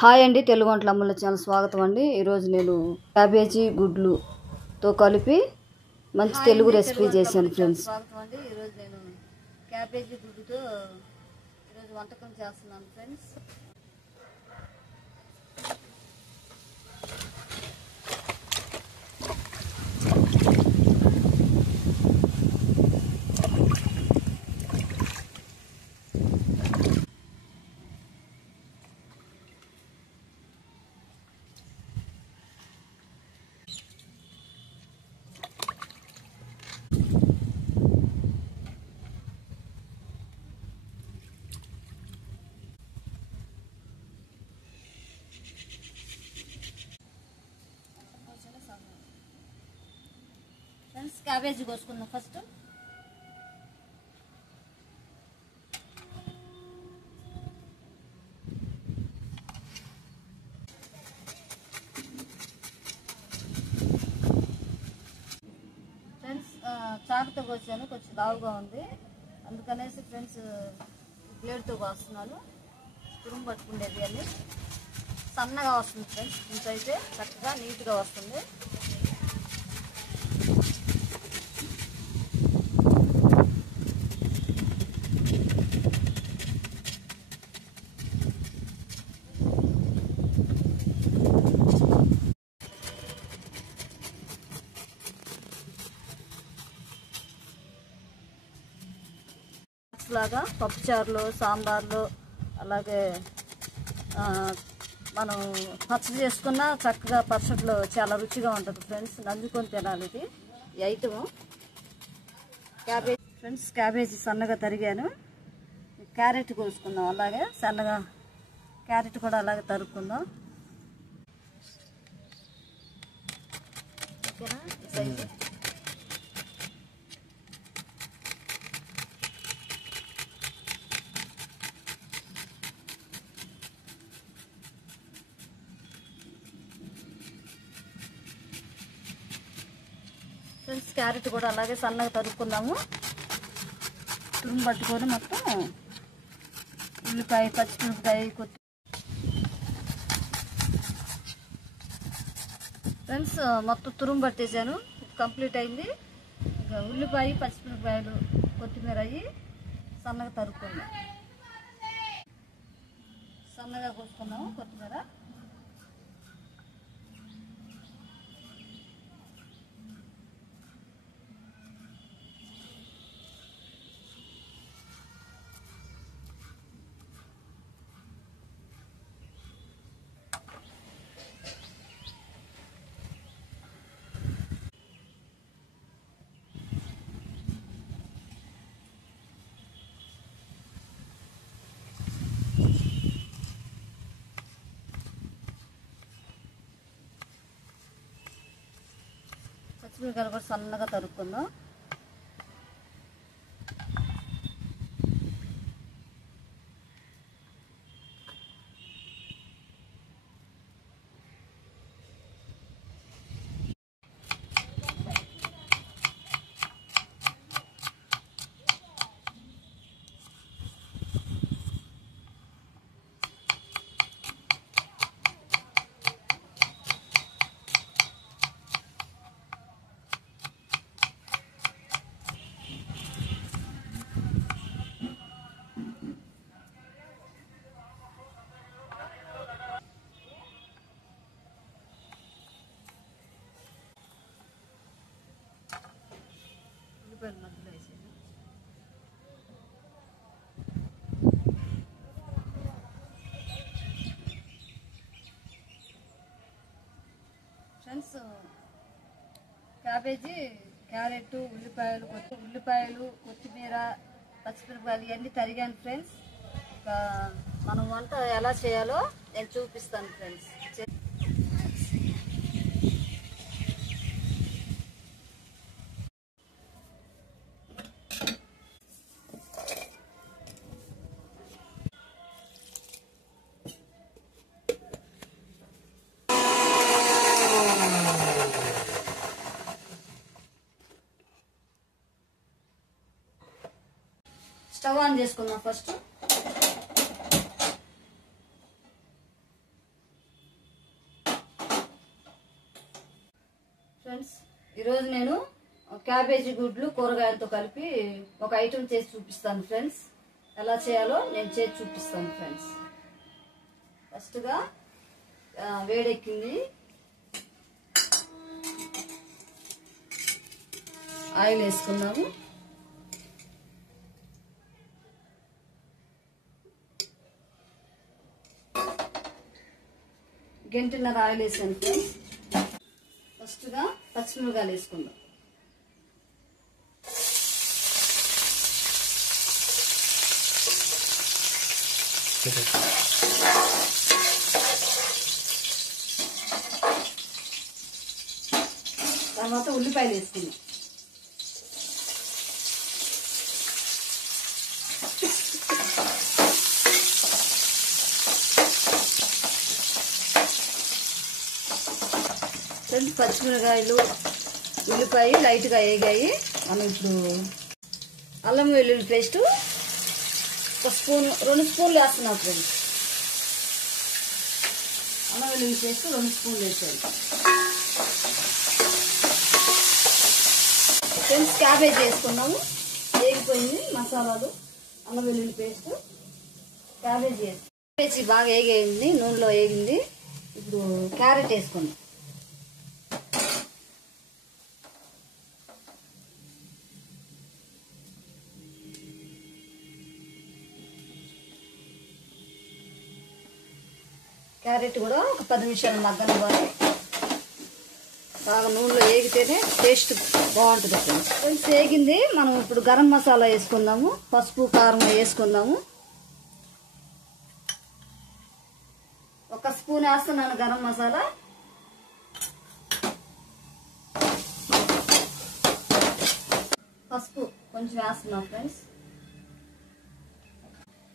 Hi అండి, తెలుగు వంటల అమ్ముల ఛానల్ స్వాగతం అండి. ఈరోజు నేను క్యాబేజీ గుడ్లుతో కలిపి మంచి తెలుగు రెసిపీ చేశాను ఫ్రెండ్స్. స్వాగతం అండి. ఈరోజు నేను క్యాబేజీ గుడ్డుతో ఈరోజు వంటకం చేస్తున్నాను ఫ్రెండ్స్. క్యాబేజీ కోసుకుందాం ఫస్ట్. ఫ్రెండ్స్ చాకుతో కోసాను, కొంచెం లావుగా ఉంది, అందుకనేసి ఫ్రెండ్స్ బ్లేడ్తో కోస్తున్నాను. తురుము పట్టుకునేది అని సన్నగా వస్తుంది ఫ్రెండ్స్. ఇంకైతే చక్కగా నీట్గా వస్తుంది. లాగా పప్పుచారులో, సాంబార్లో, అలాగే మనం పచ్చడి చేసుకున్న చక్కగా పచ్చడిలో చాలా రుచిగా ఉంటుంది ఫ్రెండ్స్. నంజుకొని తినాలి ఇది ఈ ఐటము. క్యాబేజీ ఫ్రెండ్స్, క్యాబేజీ సన్నగా తరిగాను. క్యారెట్ కోసుకుందాం, అలాగే సన్నగా క్యారెట్ కూడా అలాగే తరుక్కుందాం. ఓకేనా? ఈ సైజు ఫ్రెండ్స్. క్యారెట్ కూడా అలాగే సన్నగా తరుక్కుందాము. తురుము పట్టుకొని మొత్తం ఉల్లిపాయ, పచ్చిమిరపకాయ, ఫ్రెండ్స్ మొత్తం తురుము పట్టేసాను, కంప్లీట్ అయింది. ఇంకా ఉల్లిపాయ, పచ్చిమిరపకాయలు, కొత్తిమీర అయ్యి సన్నగా తరుక్కుందాం. సన్నగా కోసుకున్నాము కొత్తిమీర. పచ్చిమిరపకాయలు కూడా సన్నగా తరుక్కుందాం. మధ్యలో వేసాను. ఫ్రెండ్స్ క్యాబేజీ, క్యారెట్, ఉల్లిపాయలు, కొత్తిమీర, పచ్చిమిరపకాయలు ఇవన్నీ తరిగాను ఫ్రెండ్స్. ఇంకా మనం వంట ఎలా చేయాలో నేను చూపిస్తాను ఫ్రెండ్స్. స్టవ్ ఆన్ చేసుకుందాం ఫస్ట్. ఫ్రెండ్స్, ఈరోజు నేను క్యాబేజీ గుడ్లు కూరగాయలతో కలిపి ఒక ఐటెం చేసి చూపిస్తాను ఫ్రెండ్స్. ఎలా చేయాలో నేను చేసి చూపిస్తాను ఫ్రెండ్స్. ఫస్ట్గా వేడెక్కింది, ఆయిల్ వేసుకున్నాము. గంటన్నర ఆయిల్ వేసాను ఫ్రెండ్స్. ఫస్ట్గా పచ్చిమిరపకాయలు వేసుకుందాం. తర్వాత ఉల్లిపాయలు వేసుకుందాం. ఫ్రెండ్స్, పచ్చిమిరకాయలు ఉల్లిపాయ లైట్గా వేగాయి. మనం ఇప్పుడు అల్లం వెల్లుల్లి పేస్ట్ ఒక స్పూన్ 2 స్పూన్లు వేస్తున్నాం ఫ్రెండ్స్. అల్లం వెల్లుల్లి పేస్ట్ 2 స్పూన్లు వేసాను ఫ్రెండ్స్. క్యాబేజీ వేసుకున్నాము. వేగిపోయింది మసాలాలు, అల్లం వెల్లుల్లి పేస్ట్, క్యాబేజీ వేసి క్యాబేజీ బాగా వేగేయింది, నూనెలో వేగింది. ఇప్పుడు క్యారెట్ వేసుకున్నాం. క్యారెట్ కూడా ఒక 10 నిమిషాలు మగ్గనివ్వాలి. బాగా నూనెలో వేగితేనే టేస్ట్ బాగుంటుంది ఫ్రెండ్స్. వేగింది. మనం ఇప్పుడు గరం మసాలా వేసుకుందాము. పసుపు కారం వేసుకుందాము. 1 స్పూన్ వేస్తున్నాను గరం మసాలా. పసుపు కొంచెం వేస్తున్నాం ఫ్రెండ్స్.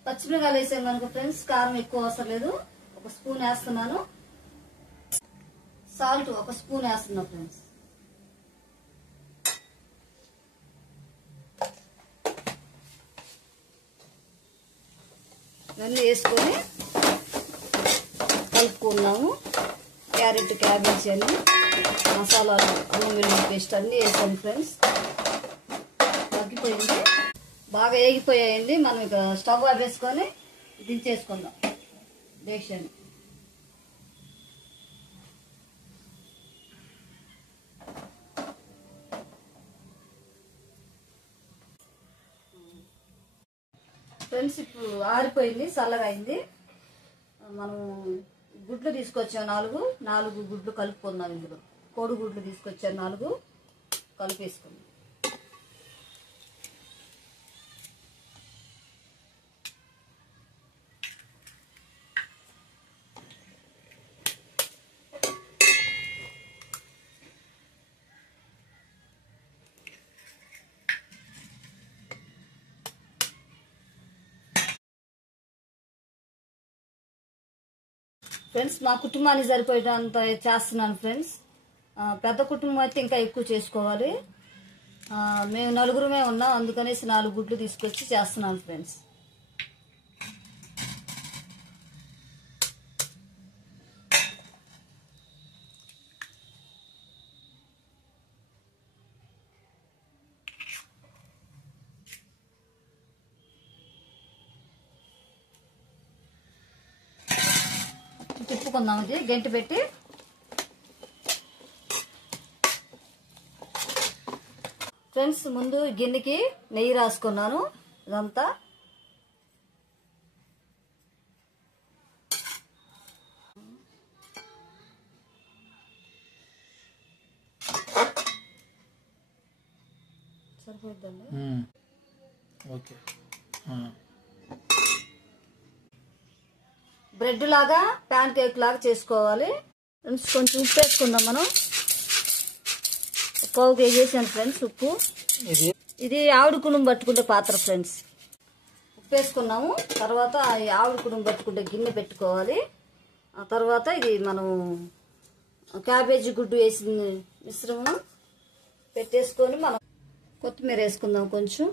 పచ్చిమిరకాయలు వేసాం కనుక ఫ్రెండ్స్ కారం ఎక్కువ అవసరం లేదు. 1 స్పూన్ వేస్తున్నాను. సాల్ట్ 1 స్పూన్ వేస్తున్నా ఫ్రెండ్స్. ఇవన్నీ వేసుకొని కలుపుకున్నాము. క్యారెట్, క్యాబేజీ అన్ని మసాలాలు, అల్లం వెల్లుల్లి పేస్ట్ అన్నీ వేసాను ఫ్రెండ్స్. తగ్గిపోయింది, బాగా వేగిపోయాయండి. మనం ఇక స్టవ్ ఆపేసుకొని దించేసుకుందాం డేక్షని. ఫ్రెండ్స్, ఇప్పుడు ఆరిపోయింది, చల్లగా అయింది. మనం గుడ్లు తీసుకొచ్చాం 4 గుడ్లు కలుపుకుందాం. ఇందులో కోడి గుడ్లు తీసుకొచ్చాను 4 కలిపేసుకుందాం. ఫ్రెండ్స్, మా కుటుంబానికి సరిపోయేంత చేస్తున్నాను ఫ్రెండ్స్. పెద్ద కుటుంబం అయితే ఇంకా ఎక్కువ చేసుకోవాలి. మేము 4 ఉన్నాం, అందుకనేసి 4 గుడ్లు తీసుకొచ్చి చేస్తున్నాను ఫ్రెండ్స్. తిప్పుకుందాం ఇది గంటి పెట్టి. ఫ్రెండ్స్, ముందు గిన్నెకి నెయ్యి రాసుకున్నాను. ఇదంతా సరిపోద్దండి. ఓకే. బ్రెడ్ లాగా, ప్యాన్ కేక్ లాగా చేసుకోవాలి ఫ్రెండ్స్. కొంచెం ఉప్పు వేసుకుందాం. మనం 1 కేజీ వేసాను ఫ్రెండ్స్ ఉప్పు. ఇది ఆవిడ కుడుము పట్టుకుంటే పాత్ర ఫ్రెండ్స్. ఉప్పు వేసుకున్నాము. తర్వాత ఆవిడ కుడుము పట్టుకుంటే గిన్నె పెట్టుకోవాలి. ఆ తర్వాత ఇది మనం క్యాబేజీ గుడ్డు వేసిన మిశ్రమం పెట్టేసుకొని మనం కొత్తిమీర వేసుకుందాం కొంచెం.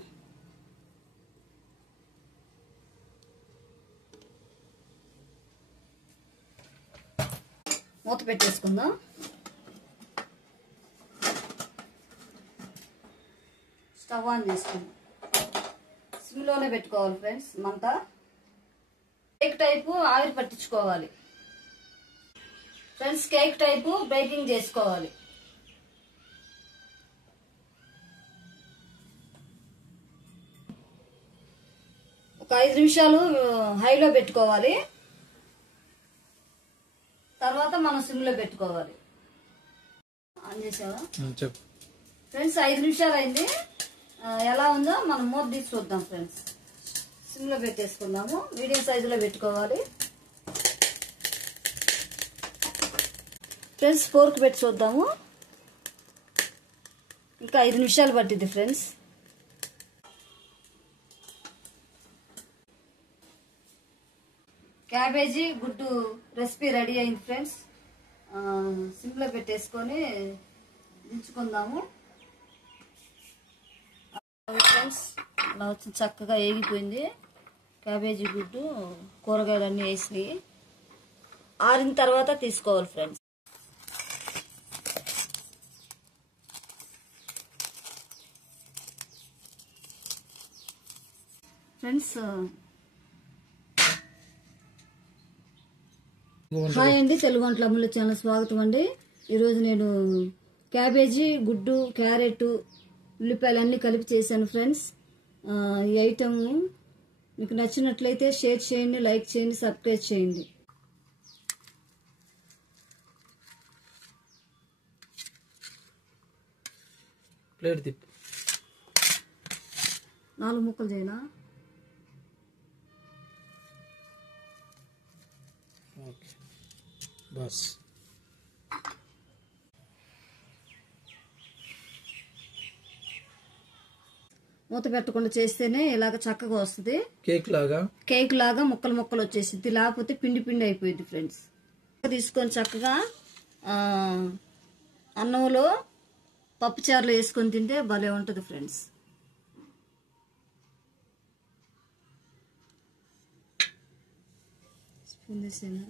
మూత పెట్టేసుకుందాం. స్టవ్ ఆన్ చేసుకుందాం. సిమ్లోనే పెట్టుకోవాలి ఫ్రెండ్స్. మంట కేక్ టైపు ఆవిరి పట్టించుకోవాలి ఫ్రెండ్స్. కేక్ టైపు బేకింగ్ చేసుకోవాలి. ఒక 5 నిమిషాలు హైలో పెట్టుకోవాలి. తర్వాత మనం సిమ్లో పెట్టుకోవాలి. ఆన్ చేసావా ఫ్రెండ్స్? 5 నిమిషాలు అయింది. ఎలా ఉందో మనం మూత తీసి చూద్దాం ఫ్రెండ్స్. సిమ్లో పెట్టేసుకుందాము. మీడియం సైజులో పెట్టుకోవాలి ఫ్రెండ్స్. ఫోర్క్ పెట్టి చూద్దాము. ఇంకా 5 నిమిషాలు పట్టింది ఫ్రెండ్స్. క్యాబేజీ గుడ్డు రెసిపీ రెడీ అయింది ఫ్రెండ్స్. సిమ్లో పెట్టేసుకొని దించుకుందాము ఫ్రెండ్స్. అలా వచ్చి చక్కగా ఏగిపోయింది. క్యాబేజీ గుడ్డు కూరగాయలన్నీ వేసి ఆరిన తర్వాత తీసుకోవాలి ఫ్రెండ్స్. ఫ్రెండ్స్ హాయ్ అండి, తెలుగు వంటల అమ్ముల ఛానల్ స్వాగతం అండి. ఈరోజు నేను క్యాబేజీ గుడ్డు క్యారెట్ ఉల్లిపాయలు అన్నీ కలిపి చేశాను ఫ్రెండ్స్. ఈ ఐటమ్ మీకు నచ్చినట్లయితే షేర్ చేయండి, లైక్ చేయండి, సబ్స్క్రైబ్ చేయండి. ప్లేట్ తిప్పు. 4 ముక్కలు చేయనా? Okay bus. మూత పెట్టకుండా చేస్తేనే ఇలాగ చక్కగా వస్తుంది. కేక్ లాగా ముక్కలు ముక్కలు వచ్చేసింది. లేకపోతే పిండి పిండి అయిపోయింది ఫ్రెండ్స్. తీసుకొని చక్కగా అన్నంలో పప్పుచారులో వేసుకొని తింటే భలే ఉంటుంది ఫ్రెండ్స్. స్పూన్ తీసేనా?